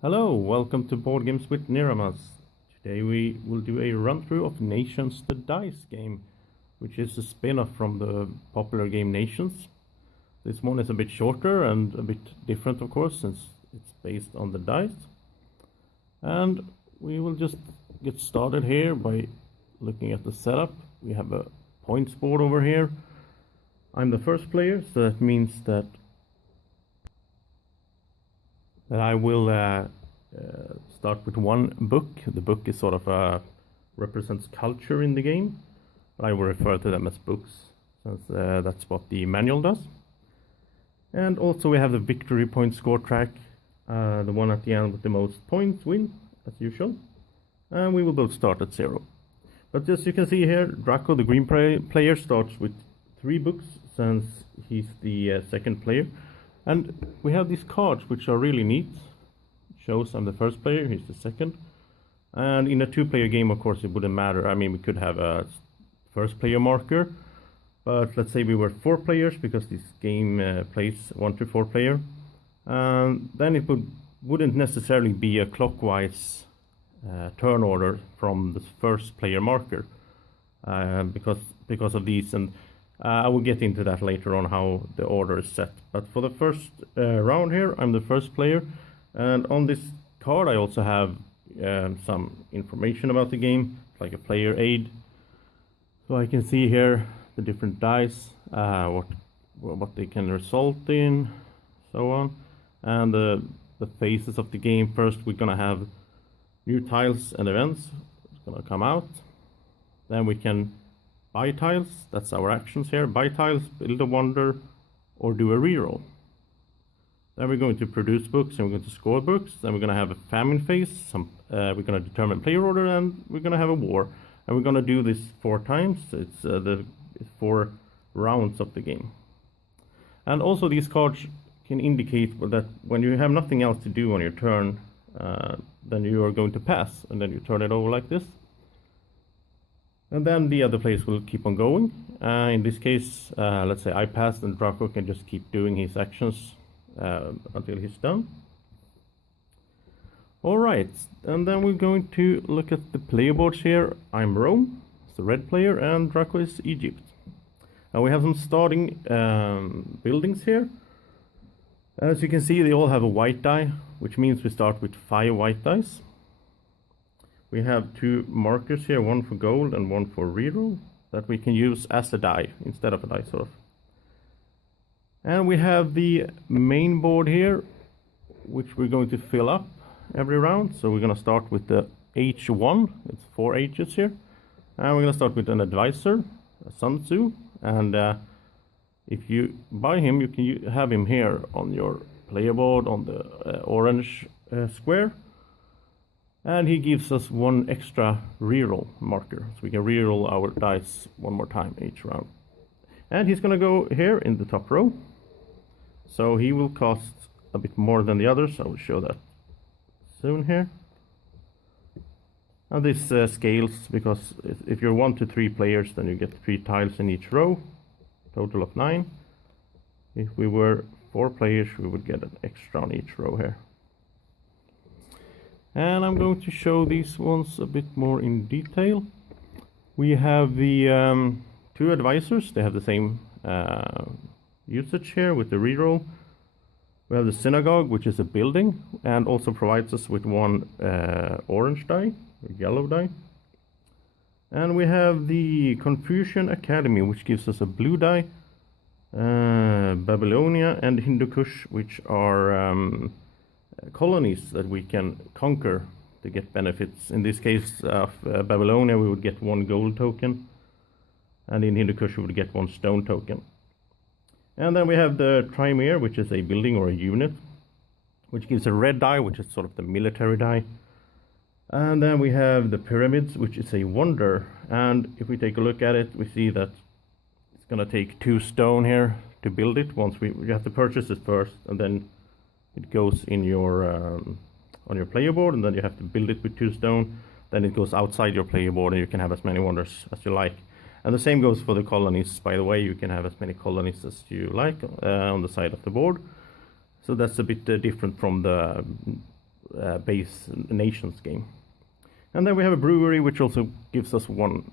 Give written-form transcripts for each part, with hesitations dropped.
Hello, welcome to Board Games with Niramas. Today we will do a run-through of Nations the Dice game, which is a spin-off from the popular game Nations. This one is a bit shorter and a bit different, of course, since it's based on the dice. And we will just get started here by looking at the setup. We have a points board over here. I'm the first player, so that means that I will start with one book. The book is sort of represents culture in the game, but I will refer to them as books, since that's what the manual does. And also we have the victory point score track. The one at the end with the most points win, as usual. And we will both start at 0. But as you can see here, Draco, the green player, starts with 3 books, since he's the second player. And we have these cards, which are really neat. It shows I'm the first player, he's the second. And in a 2-player game, of course, it wouldn't matter. I mean, we could have a first player marker, but let's say we were 4 players, because this game plays 1 to 4 player. Then it wouldn't necessarily be a clockwise turn order from the first player marker, because of these. And I will get into that later on, how the order is set. But for the first round here, I'm the first player. And on this card I also have some information about the game, like a player aid. So I can see here the different dice, what they can result in, so on. And the phases of the game. First we're gonna have new tiles and events. It's gonna come out. Then we can buy tiles, that's our actions here. Buy tiles, build a wonder, or do a reroll. Then we're going to produce books, and we're going to score books. Then we're going to have a famine phase. We're going to determine player order, and we're going to have a war. And we're going to do this 4 times. It's the 4 rounds of the game. And also these cards can indicate that when you have nothing else to do on your turn, then you are going to pass, and then you turn it over like this. And then the other players will keep on going. In this case, let's say I passed, and Draco can just keep doing his actions until he's done. Alright, and then we're going to look at the player boards here. I'm Rome, it's the red player, and Draco is Egypt. And we have some starting buildings here. As you can see, they all have a white die, which means we start with 5 white dice. We have 2 markers here, one for gold and one for reroll, that we can use as a die instead of a die, sort of. And we have the main board here, which we're going to fill up every round. So we're going to start with the H1, it's 4 H's here. And we're going to start with an advisor, a Sun Tzu. And if you buy him, you can have him here on your player board on the orange square. And he gives us 1 extra reroll marker, so we can reroll our dice 1 more time each round. And he's going to go here in the top row, so he will cost a bit more than the others. I will show that soon here. And this scales, because if you're 1 to 3 players, then you get 3 tiles in each row, total of 9. If we were 4 players, we would get an extra on each row here. And I'm going to show these ones a bit more in detail. We have the 2 advisors. They have the same usage here with the reroll. We have the synagogue, which is a building, and also provides us with 1 orange die, or yellow die. And we have the Confucian Academy, which gives us a blue die. Babylonia and Hindu Kush, which are colonies that we can conquer to get benefits. In this case of Babylonia, we would get 1 gold token, and in Hindu Kush we would get 1 stone token. And then we have the Tremere, which is a building or a unit, which gives a red die, which is sort of the military die. And then we have the Pyramids, which is a wonder, and if we take a look at it, we see that it's going to take 2 stone here to build it. You have to purchase it first, and then it goes in your on your player board, and then you have to build it with 2 stone. Then it goes outside your player board, and you can have as many wonders as you like. And the same goes for the colonies, by the way. You can have as many colonies as you like on the side of the board. So that's a bit different from the base nations game. And then we have a brewery, which also gives us one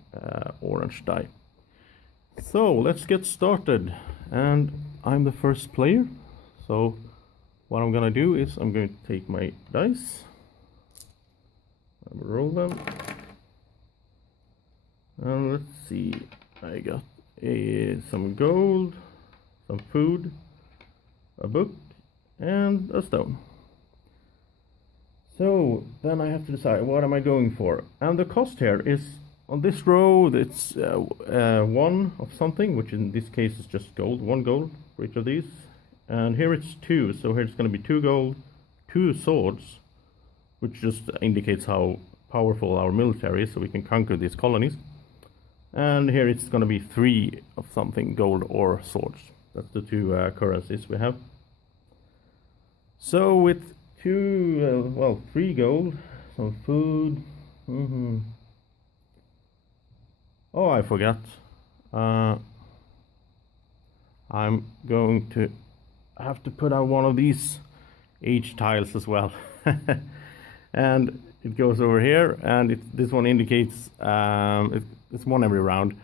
orange die. So let's get started. And I'm the first player. So what I'm gonna do is I'm going to take my dice, roll them, and let's see. I got some gold, some food, a book, and a stone. So then I have to decide what am I going for, and the cost here is on this row it's one of something, which in this case is just gold, 1 gold for each of these, and here it's 2, so here it's going to be 2 gold, 2 swords, which just indicates how powerful our military is, so we can conquer these colonies. And here it's going to be 3 of something, gold or swords. That's the 2 currencies we have. So with 3 gold, some food. Oh, I forgot. I'm going to have to put out one of these H tiles as well. And it goes over here, and this one indicates, it's one every round.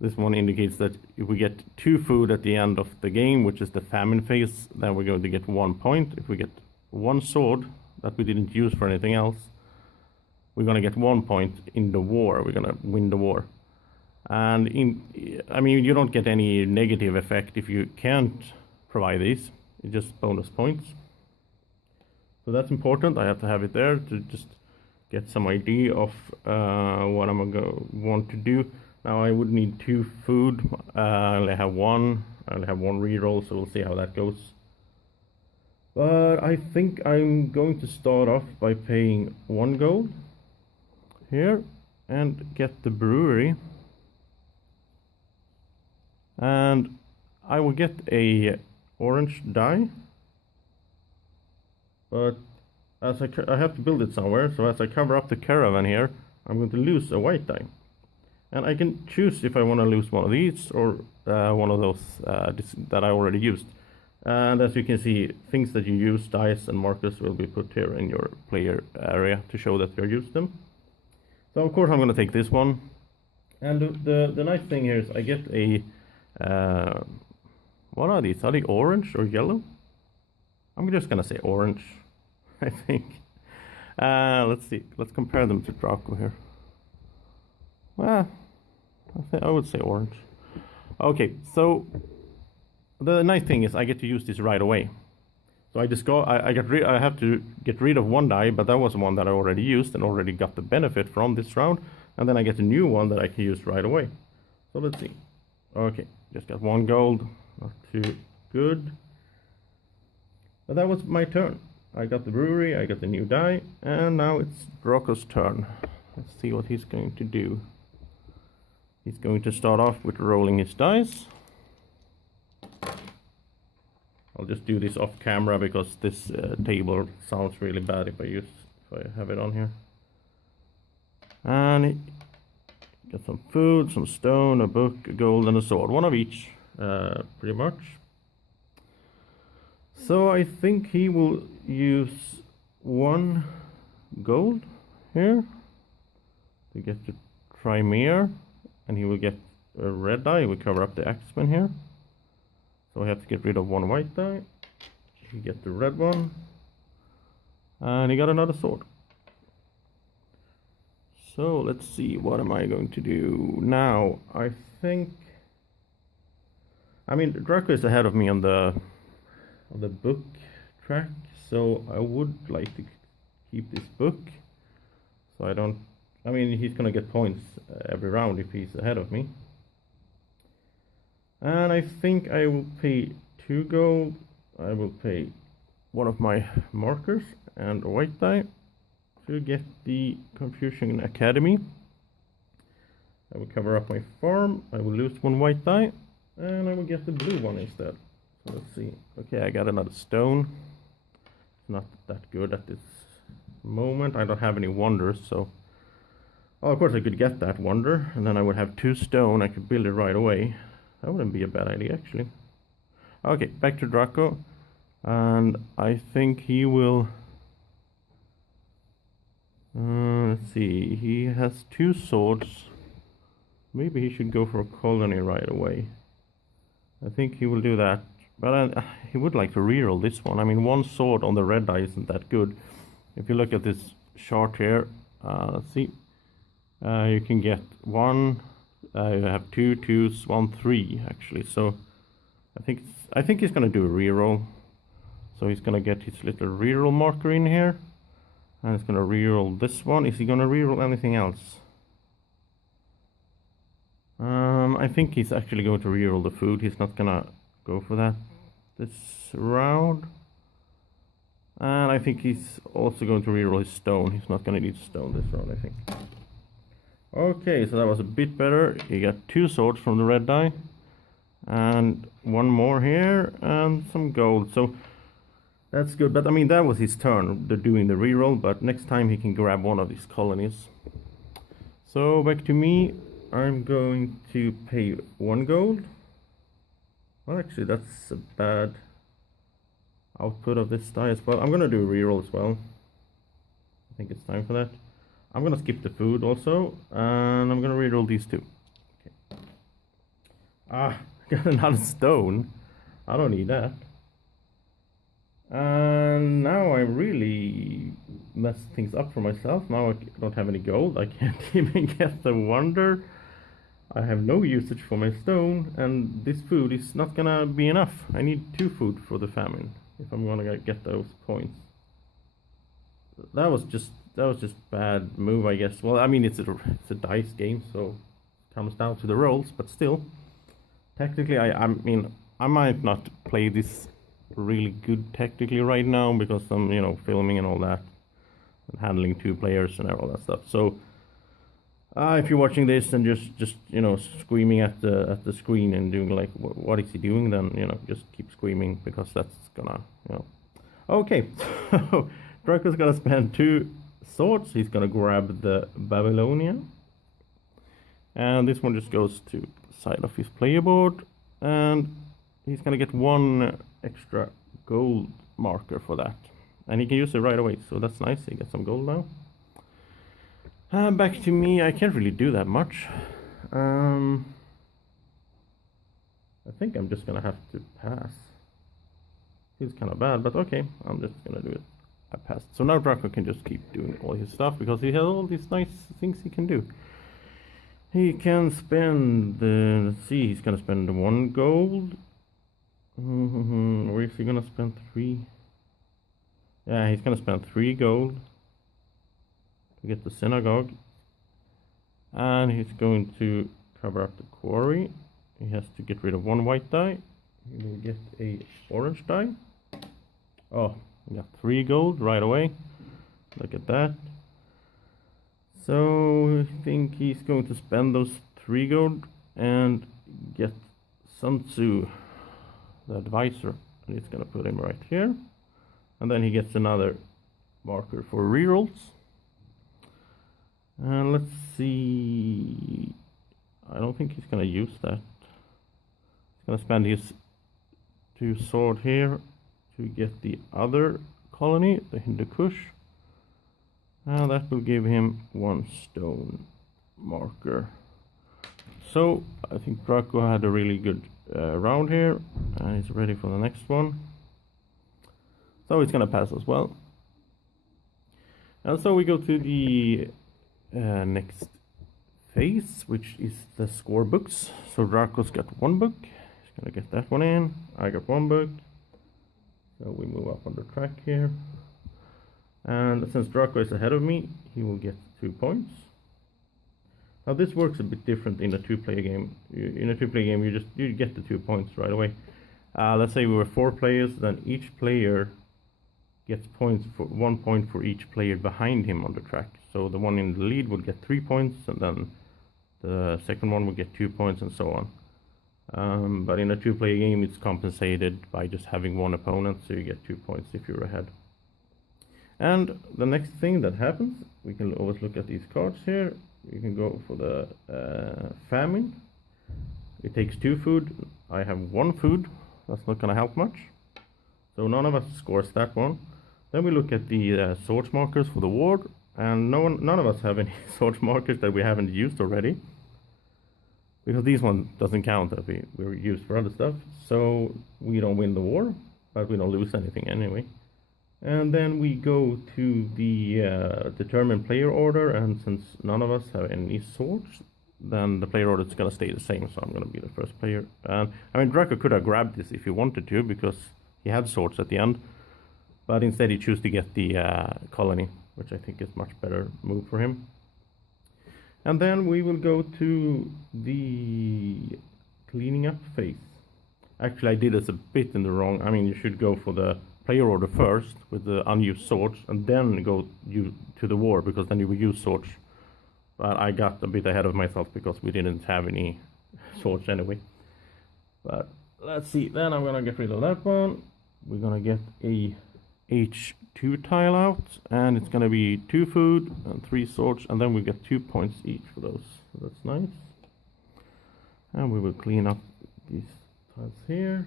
This one indicates that if we get 2 food at the end of the game, which is the famine phase, then we're going to get 1 point. If we get 1 sword that we didn't use for anything else, we're going to get 1 point in the war. We're going to win the war. And I mean, you don't get any negative effect if you can't provide these. It's just bonus points. So that's important. I have to have it there to just get some idea of what I'm going to want to do. Now I would need 2 food. I only have 1. I only have 1 reroll, so we'll see how that goes. But I think I'm going to start off by paying 1 gold here and get the brewery. And I will get a orange die. But as I have to build it somewhere, so as I cover up the caravan here, I'm going to lose a white die. And I can choose if I want to lose one of these or one of those that I already used. And as you can see, things that you use, dice and markers, will be put here in your player area to show that you used them. So of course I'm going to take this one. And the nice thing here is I get a... what are these? Are they orange or yellow? I'm just going to say orange, I think. Let's see. Let's compare them to Draco here. Well, I would say orange. Okay, so the nice thing is I get to use this right away. So I have to get rid of 1 die, but that was one that I already used and already got the benefit from this round. And then I get a new one that I can use right away. So let's see. Okay, just got 1 gold, not too good. But that was my turn. I got the brewery, I got the new die, and now it's Draco's turn. Let's see what he's going to do. He's going to start off with rolling his dice. I'll just do this off camera because this table sounds really bad if I have it on here. And he got some food, some stone, a book, a gold, and a sword. 1 of each, pretty much. So I think he will use 1 gold here to get the Tremere, and he will get a red die. We cover up the axeman here. So I have to get rid of 1 white die. He get the red one, and he got another sword. So let's see, what am I going to do now? I think, I mean, Draco is ahead of me on the book track, so I would like to keep this book, so I don't, I mean, he's gonna get points every round if he's ahead of me. And I think I will pay 2 gold. I will pay 1 of my markers and a white die to get the Confucian Academy. I will cover up my farm. I will lose 1 white die, and I will get the blue one instead. So let's see. Okay, I got another stone. It's not that good at this moment. I don't have any wonders, so... Oh, of course I could get that wonder, and then I would have 2 stone. I could build it right away. That wouldn't be a bad idea, actually. Okay, back to Draco. And I think he will Let's see, he has 2 swords. Maybe he should go for a colony right away. I think he will do that, but he would like to reroll this one. I mean, 1 sword on the red die isn't that good. If you look at this chart here, let's see, you can get 1, you have 2 2s, 1 3 actually. So I think he's gonna do a reroll. So he's gonna get his little reroll marker in here, and he's gonna reroll this one. Is he gonna reroll anything else? I think he's actually going to reroll the food. He's not gonna go for that this round. And I think he's also going to reroll his stone. He's not gonna need stone this round, I think. Okay, so that was a bit better. He got 2 swords from the red die. And 1 more here, and some gold. So that's good. But I mean, that was his turn. They're doing the reroll, but next time he can grab one of these colonies. So back to me. I'm going to pay 1 gold. Well, actually, that's a bad output of this die as well. I'm gonna do a reroll as well. I think it's time for that. I'm gonna skip the food also, and I'm gonna reroll these 2. Okay. I got another stone. I don't need that. And now I really messed things up for myself. Now I don't have any gold. I can't even get the wonder. I have no usage for my stone, and this food is not gonna be enough. I need 2 food for the famine if I'm gonna get those points. That was just bad move, I guess. Well, I mean, it's a dice game, so it comes down to the rolls, but still, technically, I mean, I might not play this really good technically right now because I'm, you know, filming and all that, and handling 2 players and all that stuff. So if you're watching this and just you know, screaming at the screen and doing like, what is he doing, then, you know, just keep screaming, because that's gonna, you know. Okay, so Draco's gonna spend 2 swords. He's gonna grab the Babylonian, and this one just goes to the side of his player board, and he's gonna get 1 extra gold marker for that, and he can use it right away, so that's nice. He gets some gold now. Back to me. I can't really do that much. I think I'm just gonna have to pass. Feels kind of bad, but okay, I'm just gonna do it. I passed. So now Draco can just keep doing all his stuff, because he has all these nice things he can do. He can spend, let's see, he's gonna spend 1 gold. Or is he gonna spend 3? Yeah, he's gonna spend 3 gold to get the synagogue, and he's going to cover up the quarry. He has to get rid of 1 white die. He will get a orange die. Oh, we got 3 gold right away. Look at that. So I think he's going to spend those 3 gold and get Sun Tzu, the advisor, and he's gonna put him right here, and then he gets another marker for rerolls. And let's see, I don't think he's gonna use that. He's gonna spend his 2 sword here to get the other colony, the Hindu Kush, and that will give him 1 stone marker. So I think Draco had a really good round here, and he's ready for the next one. So he's gonna pass as well. And so we go to the next phase, which is the score books. So Draco's got 1 book. He's gonna get that one in. I got 1 book. So we move up on the track here. And since Draco is ahead of me, he will get 2 points. Now this works a bit different in a 2-player game. In a 2-player game, you get the 2 points right away. Let's say we were 4 players, then each player gets points for 1 point for each player behind him on the track. So the one in the lead would get 3 points, and then the second one would get 2 points, and so on. But in a 2-player game, it's compensated by just having 1 opponent, so you get 2 points if you're ahead. And the next thing that happens, we can always look at these cards here. You can go for the famine. It takes 2 food. I have 1 food. That's not gonna help much. So none of us scores that one. Then we look at the swords markers for the ward, And none of us have any sword markers that we haven't used already, because this one doesn't count that we were used for other stuff. So we don't win the war, but we don't lose anything anyway. And then we go to the determined player order, and since none of us have any swords, then the player order is gonna stay the same. So I'm gonna be the first player. And I mean, Draco could have grabbed this if he wanted to, because he had swords at the end, but instead he chose to get the colony, which I think is much better move for him. And then we will go to the cleaning up phase. Actually, I did this a bit in the wrong. I mean, you should go for the player order first with the unused swords, and then go to the war, because then you will use swords. But I got a bit ahead of myself because we didn't have any swords anyway. But let's see. Then I'm gonna get rid of that one. We're gonna get a H2 tile out, and it's gonna be 2 food and 3 swords, and then we get 2 points each for those. So that's nice. And we will clean up these tiles here.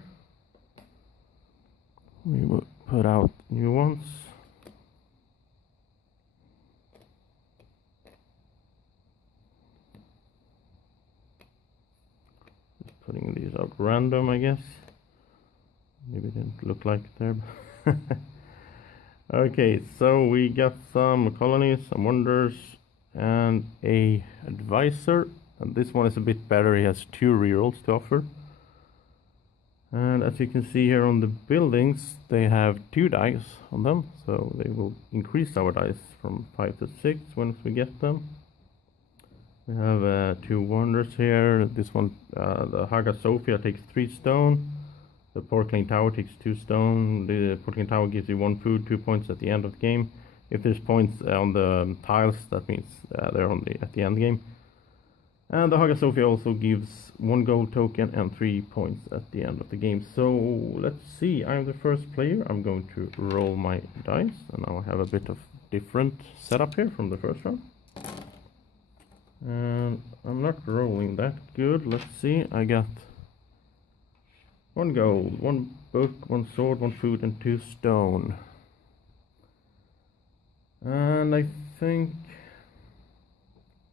We will put out new ones. Just putting these out random, I guess. Maybe it didn't look like it there. Okay, so we got some colonies, some wonders, and a advisor. And this one is a bit better. He has 2 rerolls to offer. And as you can see here on the buildings, they have 2 dice on them, so they will increase our dice from 5 to 6 once we get them. We have 2 wonders here. This one, the Haga Sophia, takes 3 stone. The Porcelain Tower takes 2 stone. The Porcelain Tower gives you 1 food, 2 points at the end of the game. If there's points on the tiles, that means they're at the end game. And the Haga Sophia also gives 1 gold token and 3 points at the end of the game. So let's see, I'm the first player. I'm going to roll my dice, and I'll have a bit of different setup here from the first round. And I'm not rolling that good. Let's see, I got 1 gold, 1 book, 1 sword, 1 food, and 2 stone. And I think...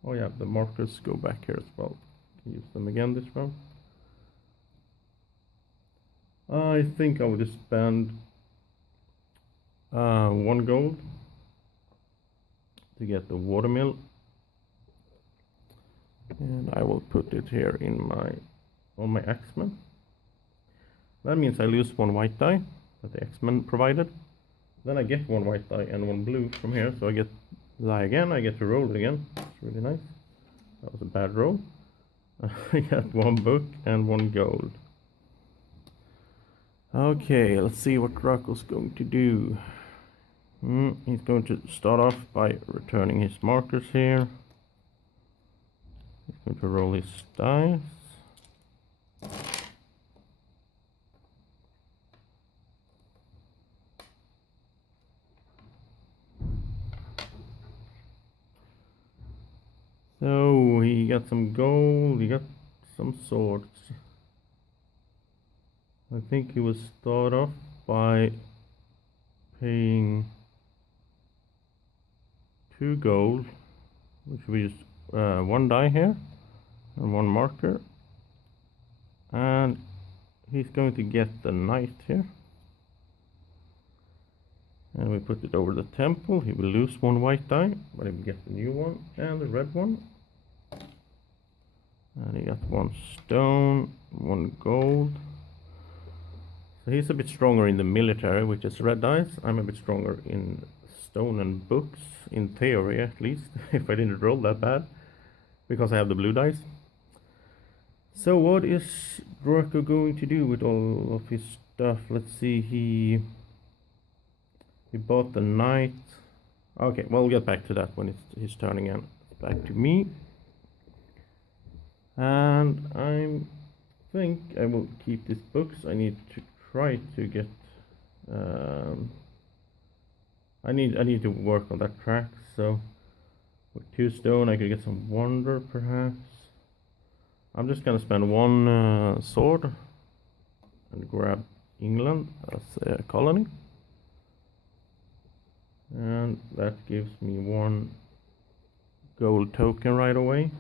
Oh yeah, the markers go back here as well. Can use them again this round. I think I will just spend 1 gold to get the watermill, and I will put it here in on my X-Men. That means I lose 1 white die that the X-Men provided. Then I get 1 white die and 1 blue from here, so I get die again. I get to roll it again. It's really nice. That was a bad roll. I got 1 book and 1 gold. Okay, let's see what Draco's going to do. He's going to start off by returning his markers here. He's going to roll his dice. So he got some gold, he got some swords. I think he will start off by paying 2 gold, which will use 1 die here and 1 marker. And he's going to get the knight here. And we put it over the temple. He will lose 1 white die, but he will get the new one and the red one. And he got 1 stone, 1 gold. So he's a bit stronger in the military, which is red dice. I'm a bit stronger in stone and books, in theory at least, if I didn't roll that bad, because I have the blue dice. So what is Draco going to do with all of his stuff? Let's see, he bought the knight. Okay, well, we'll get back to that when it's his turn again. Back to me. And I think I will keep these books. I need to try to get... I need to work on that track, so with 2 stone I could get some wonder perhaps. I'm just gonna spend 1 sword and grab England as a colony. And that gives me 1 gold token right away.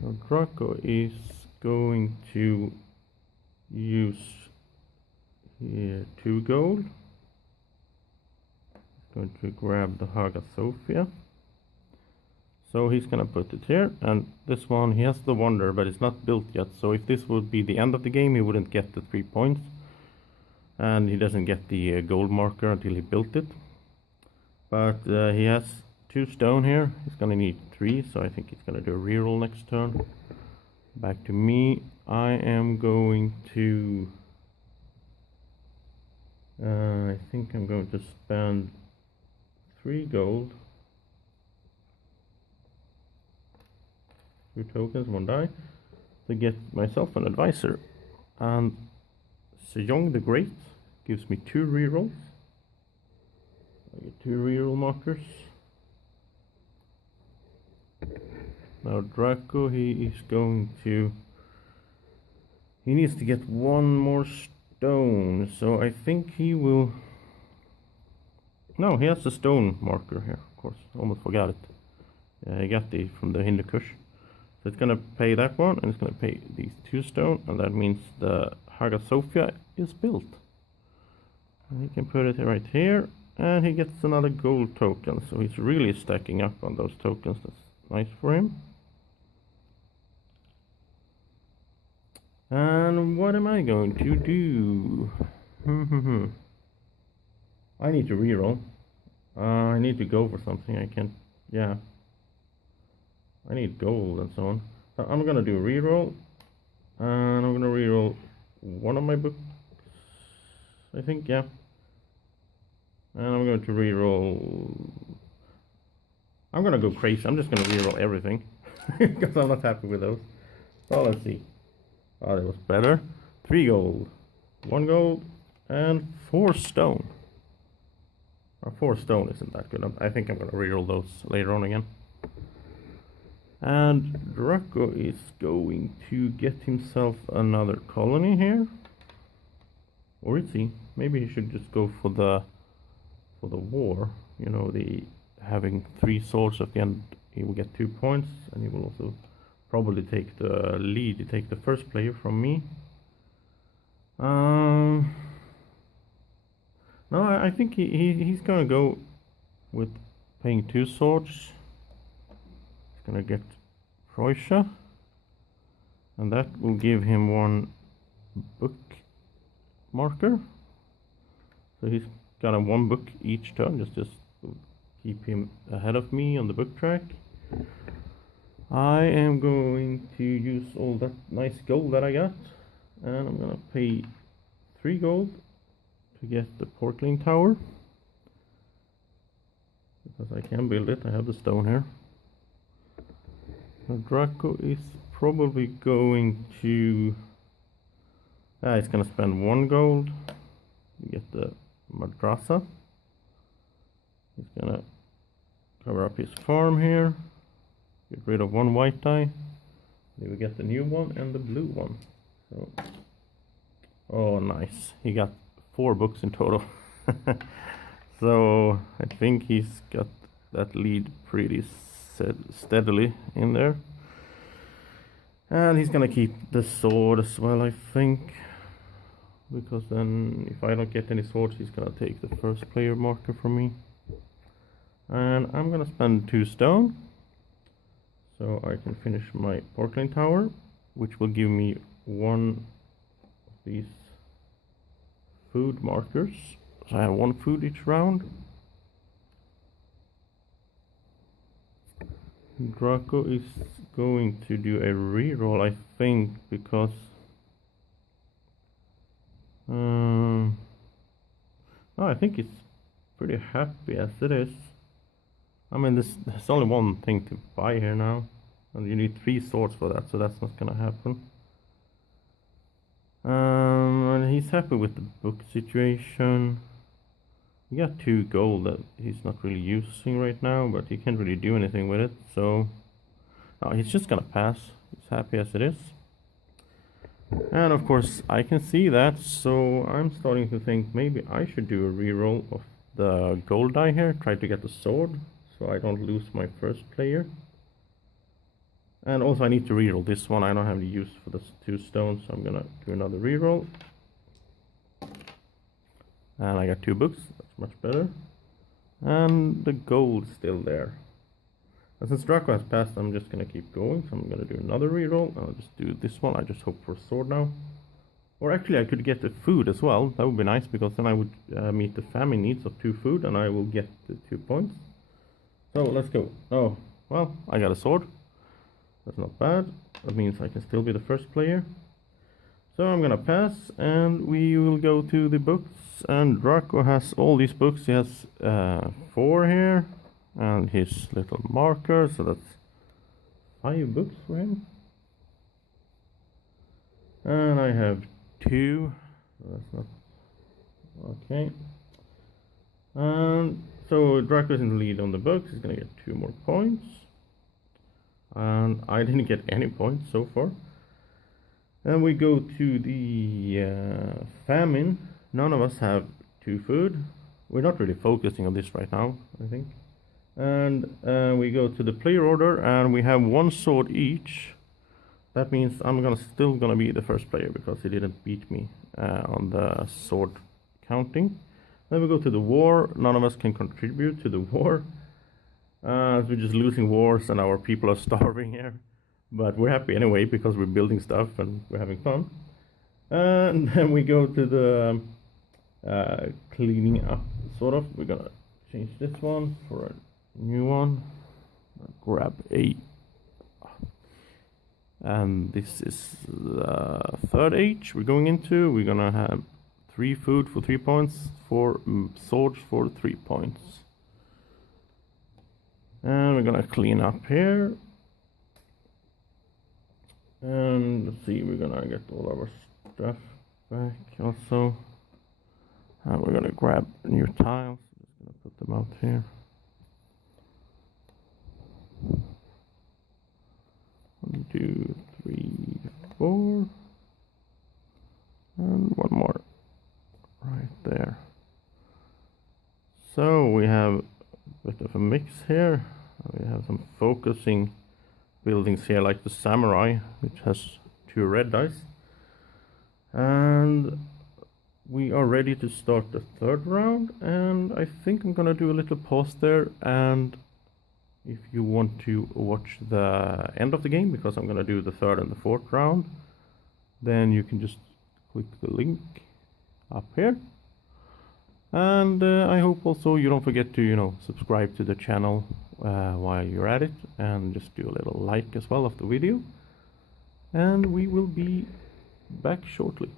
Now Draco is going to use here 2 gold. He's going to grab the Haga Sophia. So he's gonna put it here, and this one, he has the Wonder, but it's not built yet. So if this would be the end of the game, he wouldn't get the 3 points. And he doesn't get the gold marker until he built it. But he has 2 stone here. He's gonna need 3, so I think he's gonna do a reroll next turn. Back to me. I am going to... I think I'm going to spend 3 gold. 2 tokens, 1 die, to get myself an advisor. And Sejong the Great gives me 2 rerolls. I get 2 reroll markers. Now Draco, he is going to... He needs to get 1 more stone, so I think he will... No, he has a stone marker here, of course. Almost forgot it. Yeah, I got the from the Hindu Kush. So it's gonna pay that one, and it's gonna pay these 2 stone, and that means the Haga Sophia is built. And he can put it right here, and he gets another gold token, so he's really stacking up on those tokens. That's nice for him. And what am I going to do? I need to reroll. I need to go for something. I can't... Yeah. I need gold and so on. So I'm gonna do a reroll. And I'm gonna reroll 1 of my books. I think, yeah. And I'm going to reroll... I'm gonna go crazy. I'm just gonna reroll everything. Because I'm not happy with those. So let's see. Oh, that was better. 3 gold. 1 gold. And 4 stone. 4 stone isn't that good. I think I'm gonna reroll those later on again. And Draco is going to get himself another colony here. Or is he? Maybe he should just go for the war. You know, the having 3 swords at the end, he will get 2 points, and he will also probably take the lead. He take the first player from me. No, I think he's gonna go with paying 2 swords. He's gonna get Croatia, and that will give him 1 book marker. So he's got a 1 book each turn, just keep him ahead of me on the book track. I am going to use all that nice gold that I got, and I'm gonna pay 3 gold to get the porcelain tower, because I can build it. I have the stone here. Now Draco is probably going to... he's gonna spend 1 gold to get the madrasa. He's gonna cover up his farm here, get rid of 1 white die. Then we get the new one and the blue one. So, oh nice, he got 4 books in total. So I think he's got that lead pretty steadily in there. And he's gonna keep the sword as well, I think, because then if I don't get any swords, he's gonna take the first player marker from me. And I'm gonna spend 2 stone so I can finish my porcelain tower, which will give me 1 of these food markers. So I have 1 food each round. Draco is going to do a reroll, I think, because no, I think he's pretty happy as it is. I mean, there's only 1 thing to buy here now, and you need 3 swords for that, so that's not gonna happen. And he's happy with the book situation. He got 2 gold that he's not really using right now, but he can't really do anything with it, so no, he's just gonna pass. He's happy as it is. And of course I can see that, so I'm starting to think maybe I should do a reroll of the gold die here, try to get the sword, so I don't lose my first player. And also I need to reroll this one, I don't have the use for the 2 stones, so I'm gonna do another reroll. And I got 2 books, that's much better. And the gold's still there. And since Draco has passed, I'm just gonna keep going, so I'm gonna do another reroll. I'll just do this one, I just hope for a sword now. Or actually I could get the food as well, that would be nice, because then I would meet the famine needs of 2 food, and I will get the 2 points. So let's go. Oh, well, I got a sword. That's not bad, that means I can still be the first player. So I'm gonna pass, and we will go to the books, and Draco has all these books. He has 4 here, and his little marker, so that's 5 books for him. And I have 2, so that's not okay. And so Draco is in the lead on the books, he's gonna get 2 more points. And I didn't get any points so far. And we go to the famine. None of us have 2 food. We're not really focusing on this right now, I think. And we go to the player order, and we have 1 sword each. That means I'm still gonna be the first player, because he didn't beat me on the sword counting. Then we go to the war. None of us can contribute to the war. We're just losing wars, and our people are starving here. But we're happy anyway, because we're building stuff and we're having fun. And then we go to the cleaning up, sort of. We're gonna change this one for a new one. Grab a... And this is the 3rd age we're going into. We're gonna have 3 food for 3 points, 4 swords for 3 points. And we're gonna clean up here. And let's see, we're gonna get all our stuff back also. And we're gonna grab new tiles. Just gonna put them out here. 1, 2, 3, 4. And 1 more right there. So we have a bit of a mix here. We have some focusing buildings here, like the samurai, which has 2 red dice. And we are ready to start the 3rd round, and I think I'm gonna do a little pause there, and if you want to watch the end of the game, because I'm gonna do the 3rd and the 4th round, then you can just click the link up here. And I hope also you don't forget to, subscribe to the channel while you're at it, and just do a little like as well of the video. And we will be back shortly.